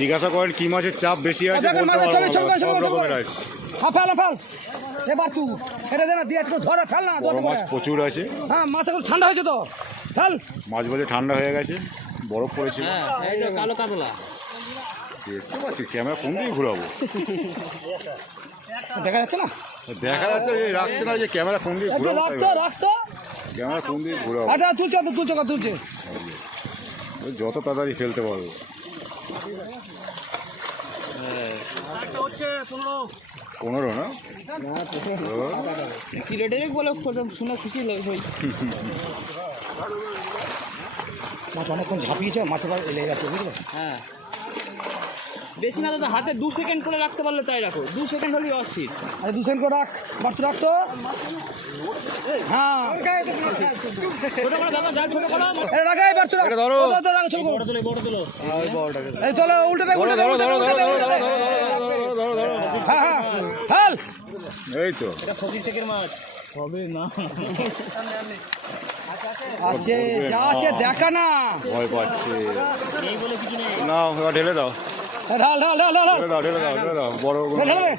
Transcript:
জিজ্ঞাসা করেন কি মাছের চাপ বেশি আছে প্রচুর আছে। হ্যাঁ মাছ এখন ঠান্ডা হয়েছে তো, ফেল মাছ বলে ঠান্ডা হয়ে গেছে, বরফ পড়েছিল। কালো কাতলা দেখতে পাচ্ছি, ক্যামেরা কোন দিকে ঘুরাবো দেখা যাচ্ছে না, দেখা যাচ্ছে রাখছে না যে ক্যামেরা কোন দিকে ঘুরাবো, রাখছো ক্যামেরা কোন দিকে ঘুরাবো, তুলছে যত তাড়াতাড়ি ফেলতে পারবো। 15 না কিলোটাই বলে শুনে খুশি হই। মাছ অনেকক্ষণ ঝাঁপিয়েছে, মাছের লেগে গেছে বুঝলে। হ্যাঁ বেশি না দাদা, হাতে 2 সেকেন্ড করে রাখতে পারলে তাই রাখো, 2 সেকেন্ড হলেই অস্থির। আরে 2 সেকেন্ড করে রাখ, বাড়তে রাখতো। হ্যাঁ ছোট করে দাদা, যা ছোট করো এটা রাখাই বাড়তে রাখ, ধরো ধরো ছোট বড় তোলো এই চলো উল্টে দেখ, ধরো ধরো ধরো ধরো ধরো ধরো। হ্যাঁ হ্যাঁ হেল, এই তো এটা 25 সেকেন্ড মাছ হবে না। আছে যা আছে দেখা না, ভয় পাচ্ছে এই বলে কিছু নেই না, ঢেলে দাও, ঢাল ঢাল ঢাল ঢাল ঢেলে দাও, ঢেলে দাও, ঢেলে দাও, বড় ঢেলে